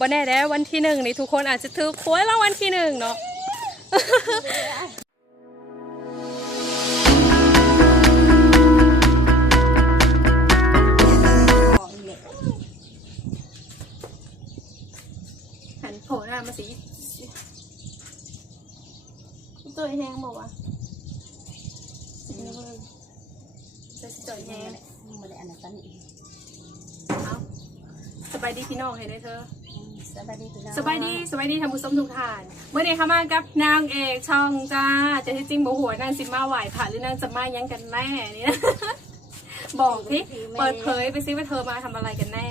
บ่แน่ได้วันที่หนึ่งนี่ทุกคนอาจจะถือควยแล้ววันที่หนึ่งเนาะหันโผล่หน้ามาสิตัวแห้งบอกว่าจะสิจ่อยแห้งเนี่ยมาได้อันนั้นนี่เอาสบายดีพี่น้องเห็นไหมเธอ สบายดีพี่น้องสบายดีสบายดีทำบุญส้มทุกทาน เมื่อเดเข้ามากับนางเอกช่องจ้าจะที่จริงบอกหัวนางสิมาไหวผ่าหรือนางจะมายังกันแน่นี่นะบอกพี่เปิดเผยไปซิว่าเธอมาทำอะไรกันแน่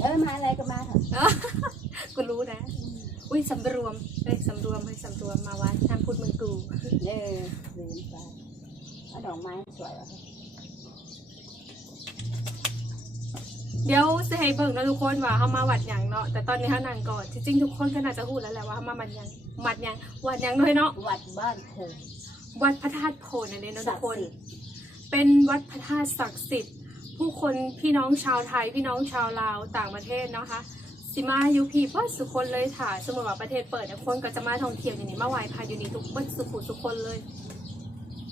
เออมาอะไรก็มาเถอะเอ้ากูรู้นะ อุ้ยสำรวมเอ้ยสำรวมเฮ้ยสำรวมมาวัดห้ามพูดมึงกูเออลืมไปเอาดอกไม้สวยอะ เดี๋ยวจะให้เบิ่งนะทุกคนว่าเขามาวัดหยังเนาะแต่ตอนนี้เขานั่งก่อนจริงๆทุกคนก็น่าจะพูดแล้วแหละว่าเขามาวัดหยังวัดหยังวัดหยังด้วยเนาะวัดบ้านโพวัดพระธาตุโพนนั่นเองเนาะทุกคน เป็นวัดพระธาตุศักดิ์สิทธิ์ ผู้คนพี่น้องชาวไทยพี่น้องชาวลาวต่างประเทศเนาะคะสิมาอยู่พี่เบิ้สุคนเลยค่ะ สมมติว่าประเทศเปิดเนี่ยคนก็จะมาท่องเที่ยวอยู่นี่มาไหว้พระอยู่นี่ทุกเบิ้สุขุสุคนเลย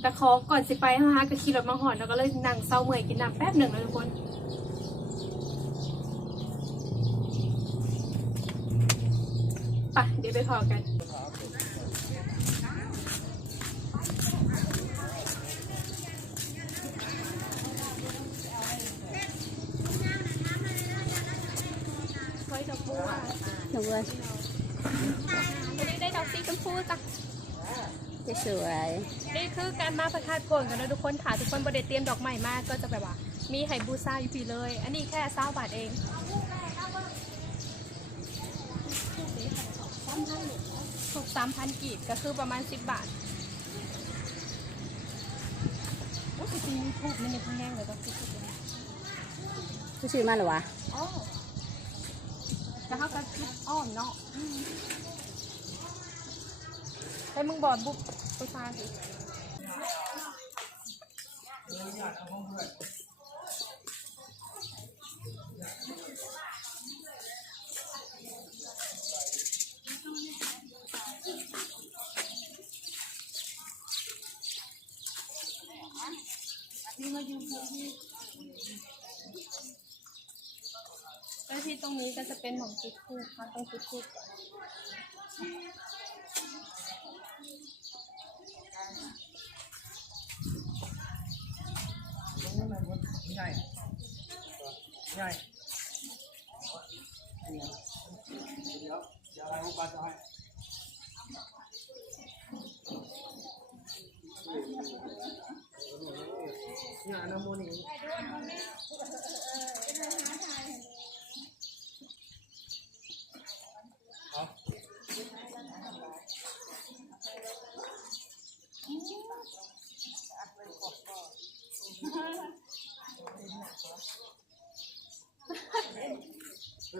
แต่ขอก่อนสิไปนะคะก็ขี่รถมาหอนแล้วก็เลยนั่งเศร้าเมื่อยกินน้ำแป๊บหนึ่งนะทุกคน ไปเดี๋ยวไปพอกันไว้ดอกบัวหนูว่าวันนี้ได้ดอกสีชมพูจ้ะจะสวย นี่คือการมาพระธาตุโกนกันนะทุกคนค่ะ ทุกคนบไดเตรียมดอกใหม่มากก็จะแบบว่า มีไห่บูซาอยู่พี่เลย อันนี้แค่เศร้าบาทเอง ถูกสามพันกีบก็คือประมาณสิบบาทโอ้ยจริงๆถูกมันยังแห้งเลยก็คือถูกเลยผู้ชื่อมาหรอวะอ๋อแล้วเขาก็คิดอ้อมเนาะอืมแต่มึงบอกบุ๊บบูซาสิแล้ วที่ตรงนี้ก็จะเป็นหม่อมจุดทูบค่ะต้องจุดทูบก่อนใหญ่ใหญ่เดี๋ยวเดี๋ยวอะไรพวกปลาจะให้เนี่ยน้ำมันนี่เอา เป็นไรพวกออกไหมบอล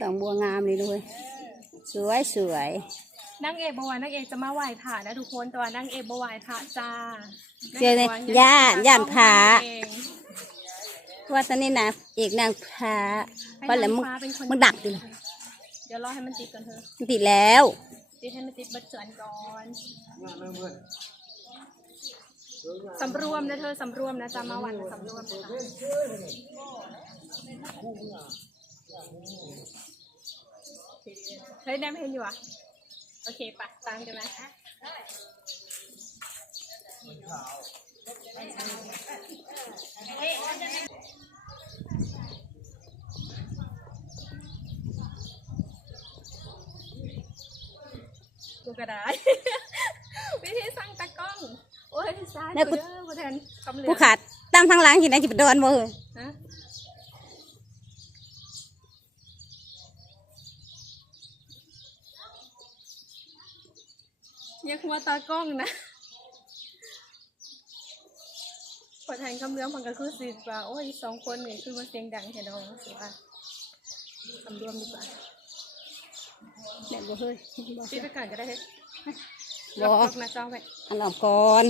ดอกบัวงามเลยด้วยสวยสวยนางเอกบวานางเอกจะมาไหว้พระนะทุกคนแต่ว่านางเอกบไหว้พระจ้าเจอเลยย่านย่านผาเองว่าตอนนี้นะเอกนางพระเพราะแล้วมึงให้นางฟ้าเป็นคนมึงดักดิเดี๋ยวรอให้มันติดก่อนเถอะมันติดแล้ว ติดให้มันติดบัตรเจือนก่อนงานเริ่มเมื่อยสำรวมนะเธอสำรวมนะจ้ามาวันสำรวมนะคะ เฮ้ยแนมเห็นอยู่อะ โอเคปะตามกันนะกูก็ได้วิธีสั่งตะกล้อง โอ้ยซ้ายแล้วกูกูเด้อกูแทนคำเหลืกูองขาดตั้งทางหล้างที่ไหนจิบโดนมือฮะ ยักมาตากล้องนะพอแทนคำเหลืองมันก็คือสิว่า โอ้ยสองคนนี่คือมาเสียงดังแค่น้องสิว่าคำรวมดีกว่าเนี่ยบ่เฮ้ยบ่ปิดไปก่อนก็ได้เฮ้ยบ่ล็อกนะเจ้าไว้อันออกก่อนน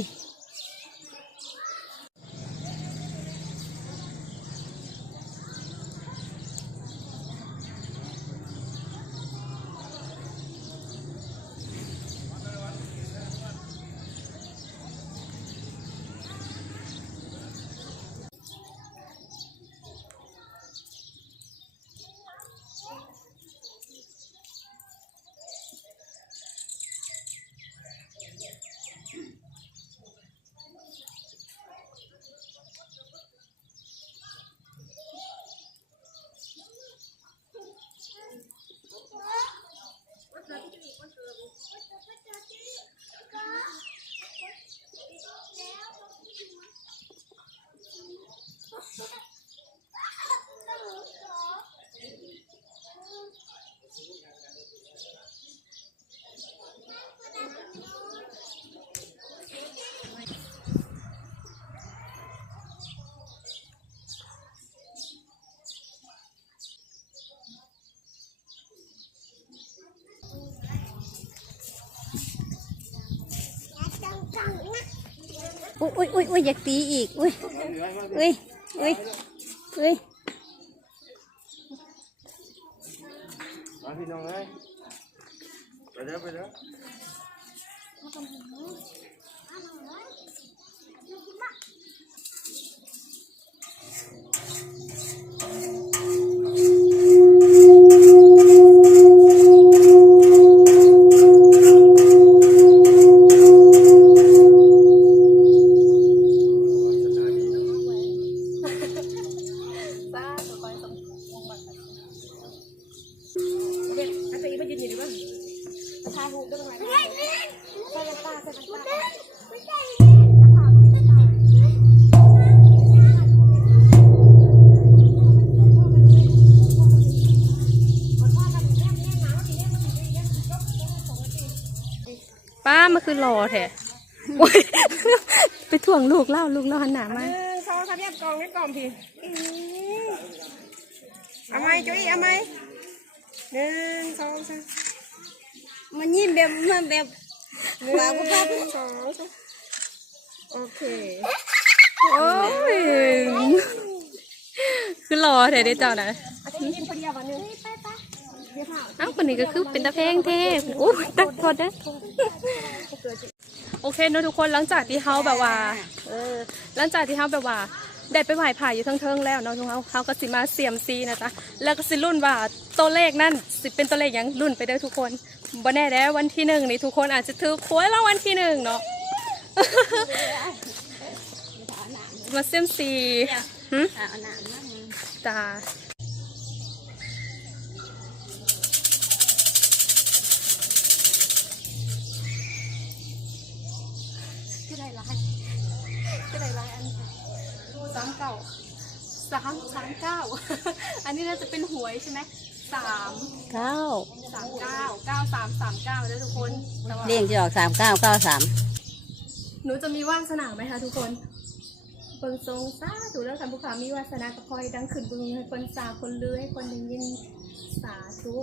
อุ้ยอุ้ยอุ้ยอุ้ยอยากตีอีก อุ้ยอุ้ยอุ้ยอุ้ยมาพี่น้องเลยไปเด้อไปเด้อ คือรอแท้โอ๊ยไปถ่วงลูกเล่าลูกเล่าหันหนามาหนึ่งสองสามเรียบกองเรียบกองทีเอาไหมจุ้ยเอาไหมหนึ่งสองสามมันยิ้มแบบมันแบบหนึ่งสองสามโอเคโอ้ยคือรอแท้ได้เจ้านะอาจารย์กินคนเดียววันหนึ่งไปไปเดี๋ยวผ่าเอ้าคนนี้ก็คือเป็นตะเพงเทพโอ้ยตักโทษนะ โอเคเนอะทุกคนหลังจากที่เขาแบบว่า เออ หลังจากที่เขาแบบว่าได้ไปไหว้ผ่าอยู่เทิงๆแล้วเนาะทุกเขาเขาก็สิมาเสียมซีนะจ๊ะแล้วก็สิรุ่นว่าตัวเลขนั่นสิเป็นตัวเลขหยังรุ่นไปเด้อทุกคนบ่แน่แล้ววันที่หนึ่งนี่ทุกคนอาจจะถือควยรางวัลที่หนึ่งเนาะมาเสียมซีหึเอาหนามมาจ้า สามเก้าสามสามเก้าอันนี้น่าจะเป็นหวยใช่ไหมสามเก้าสามเก้าเก้าสามสามเก้าแล้วทุกคนแต่ว่าเรียงจะออกสามเก้าเก้าสามหนูจะมีวาสนาไหมคะทุกคนเบิ่งทรงซาถูแล้วคันผู้ขามีวาสนาก็คอยดังขึ้นเบึงให้คนสาคนเลื้อยคนยินยินสาธุ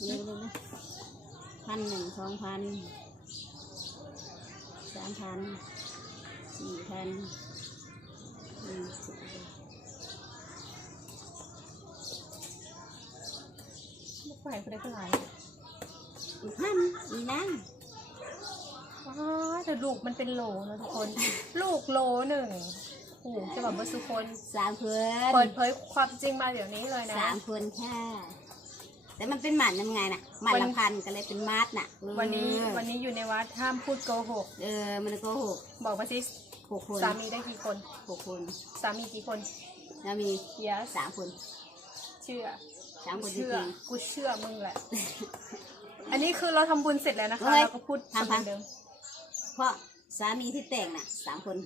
ำสมนี่เลยนะพันหนึ่งสองพันสามพันสี่พันหนึ่งสิบลูกไฟคนได้เท่าไหร่อีกพันอีนั่งว้าแต่ลูกมันเป็นโหลนะทุกคน ลูกโหลหนึ่งโอ้โหจะแบบว่าสุคนสามเพื่อเปินดเผยความจริงมาเดี๋ยวนี้เลยนะสามคนแค่ แต่มันเป็นหมันยังไงน่ะหมันวัละนพันก็เลยเป็นมาดน่ะเออวันนี้วันนี้อยู่ในวัดห้ามพูดโกหก เออมันโกหกบอกมาสิหกคนสามีได้กี่คนหกคนสามีกี่คนแล้วมี yes สามคน เชื่อสามกูคนจเชื่อริงกูเชื่อมึงแหละ อันนี้คือเราทำบุญเสร็จแล้วนะคะเฮ้ยเราก็พูดทำเหมือนเดิมๆเพราะสามีที่แต่งน่ะสามคน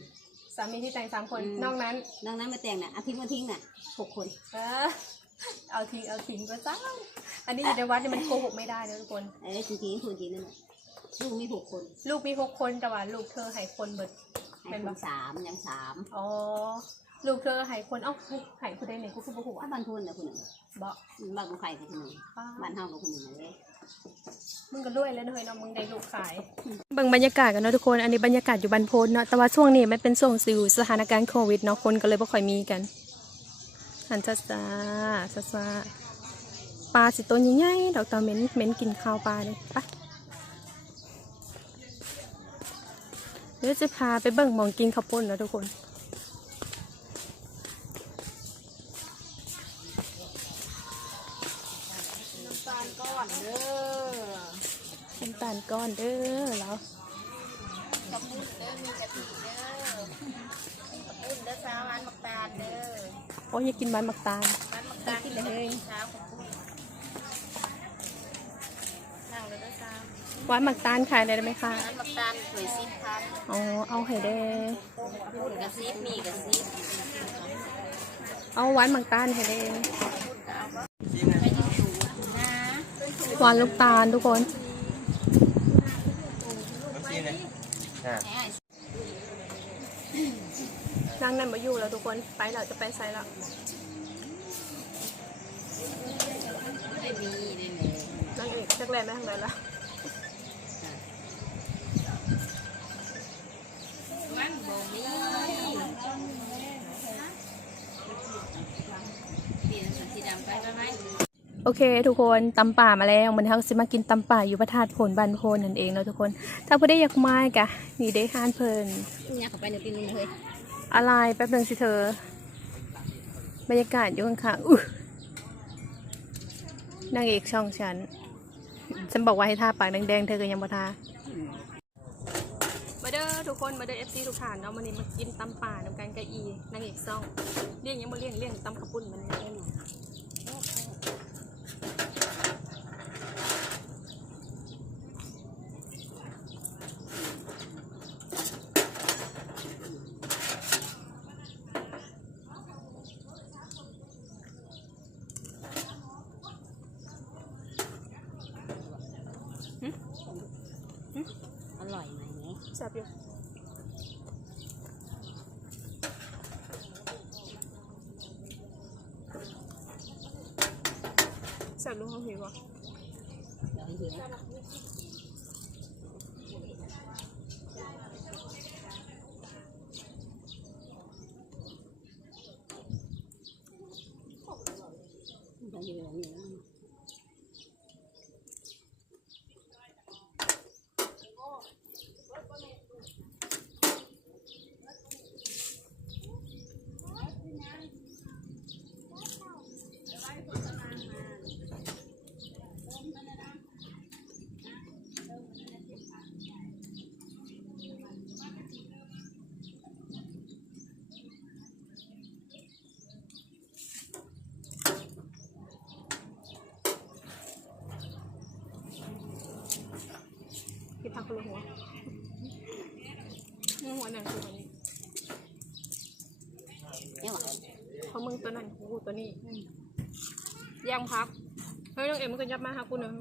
สามีที่แต่งสามคนอืมนอกนั้น นอกนั้นไม่แต่งน่ะอาทิตย์มาทิ้งน่ะหกคน เออ เอาทิ้งเอาทิ้งก็จ้า อันนี้อยู่ในวัดเนี่ยมันโกหกไม่ได้นะทุกคนเอ้ยจริงๆคุณจริงนั่นแหละลูกมีหกคนลูกมีหกคนแต่ว่าลูกเธอใหายคนเบิด ให้เป็นคปะ นสามยังสามอ๋อ ลูกเธอใหายคนเอ้าใหายคนใดไหนกูคือบ่หัวถ้าบ้านทุนน่ะคนหนึ่งบ่บ้านของใครก็คนหนึ่งบ้านเฮาก็คนหนึ่งเลยมึงก็รวยแล้วนะเฮ้ยเนาะมึงได้ลูกขาย เบิ่งบรรยากาศกันเนาะทุกคน อันนี้บรรยากาศอยู่บันโพนเนาะ แต่ว่าช่วงนี้มันเป็นช่วงสิวสถานการณ์โควิดเนาะ คนก็เลยบ่ค่อยมีกัน หันซาซาซาซาปลาสิตัวใหญ่ๆดอกตาเหม็นเหม็นกินข้าวปลาเลยไปเดี๋ยวจะพาไปเบิ่งมองกินข้าวปุ้นนะทุกคนน้ำตาลก้อนเด้อน้ำตาลก้อนเด้อแล้วกับมุ้นเด้อมีกะทิเด้อกับมุ้นเด้อสาวอันมักตาลเด้อ อ้ยอยากกินมันมักตาลอันมักตาลกินเลยเช้าของปุ้นนั่งเลยเด้อสาวหวานมักตาลขายได้ไหมคะอันมักตาลถวยสิบพันอ๋อเอาไข่แดงปุ้นกระซิบมีกระซิบเอาหวานบางตาลให้ได้เองจริงนะหวานลูกตาลทุกคนมากินเลยอ่ะนั่งนั่นมาอยู่แล้วทุกคนไปแล้วจะไปไซแล้วนั่งเอกจักแลนไม่ทางไหนละโอเค ทุกคนตำป่ามาแล้วเหมือนเขาสิมากินตำป่าอยู่พระธาตุโพนบันโพนนั่นเองเนาะทุกคน ถ้าผู้ได้อยากมากะนี่ได้ฮานเพลินเนี่ยเข้าไปในปีนี้เลย อะไรแป๊บหนึ่งสิเธอ บรรยากาศอยู่ข้างๆอุ๊ยนางเอกช่องฉัน ฉันบอกว่าให้ทาปากแดงๆ เธอก็ยังบ่ทามาเด้อทุกคนมาเด้อเอฟซีทุกท่านเนาะมันนี้มากินตำป่าน้ำกันกะอีนางเอกซ่องเลี้ยงยังบ่เลี้ยงเลี้ยงตำขปุ่นมันเนี่ยหึหึ อร่อยไหม แซ่บอยู่แซ่บลูกหองเดี๋ยวให้ดูนะ พี่พักคนละหัวมึงหัวหนังคือวันนี้เนี่ยหวานเพราะมึงตัวนั้นกูตัวนี้ย่างพัก เฮ้ยน้องเอ็มมึงก็ยับมาหากูหนึ่ง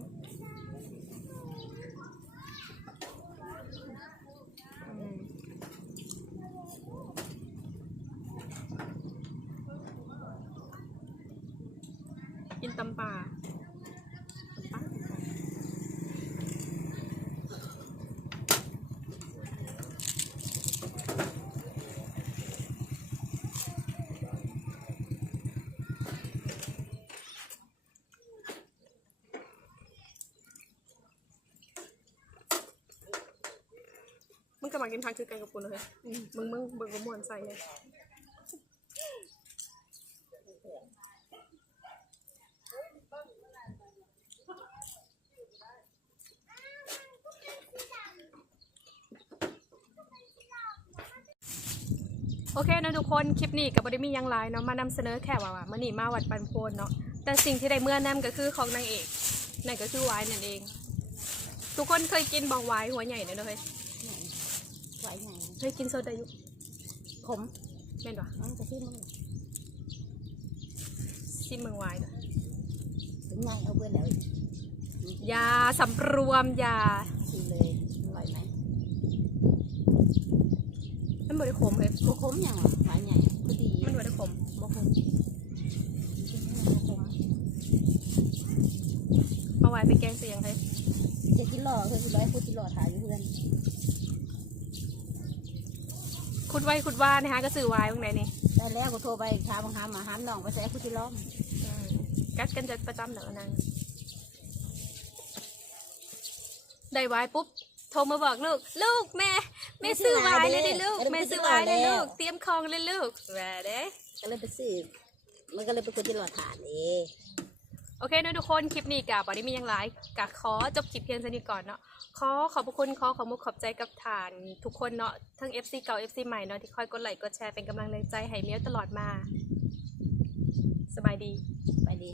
อืมกินตำป่าตำป่า มึงกำลังกินพักคือไกันกับกูเลยมึงมึงเบิกกระมวนใส่เลยโอเคนะทุกคนคลิปนี้กับบริมียังไลายเนาะมานำเสนอแค่ว่าว่ามื่อนี้มาวัดปันโพนเนาะแต่สิ่งที่ได้เมื่อนำก็คือของนางเอกนั่นก็คือไวน์นั่นเอง ทุกคนเคยกินบองไวน์หัวใหญ่เนอะเฮ้ย เคยกินโซดายุผมแม่นปะน้องจะที่มึงซิมเมืองไวน์เนอะถึงไงเอาเพื่อนแล้วยาสำรวมยาชิมเลยอร่อยไหมมันบริขมเลยโคคมยังหวานใหญ่พอดีมันบริขมบ่คมกินไม่ได้บ่คมเอาไว้ไปแกงเสียงเลยจะกินหล่อคือสิร้อยพูดกินหล่อถ่ายอยู่เพื่อน คุดไว้คุดว่านะคะก็สื่อไว้ตรงไหนนี่ได้แล้วก็โทรไปถามบางคำมาหามน้องไปใส่พูดที่ล้อมอืมกัดกันจะประจำเหนือนางได้ไว้ปุ๊บโทรมาบอกลูก ลูกแม่แม่ซื้อไว้เลยดิลูกแม่ซื้อไว้เลยลูกเตรียมของเลยลูกแหวเด้ก็เลยไปซื้อมันก็เลยเป็นคนที่หล่อถ่านเอง โอเคนะทุกคนคลิปนี้กับบอดี้มียังไลฟ์กับขอจบคลิปเพียงเท่านี้ก่อนเนาะขอขอบคุณขอขอบมุกขอบใจกับฐานทุกคนเนาะทั้ง FC เก่า FC ใหม่เนาะที่คอยกดไลค์กดแชร์เป็นกำลังใจให้เมียวตลอดมา สบายดี สบายดี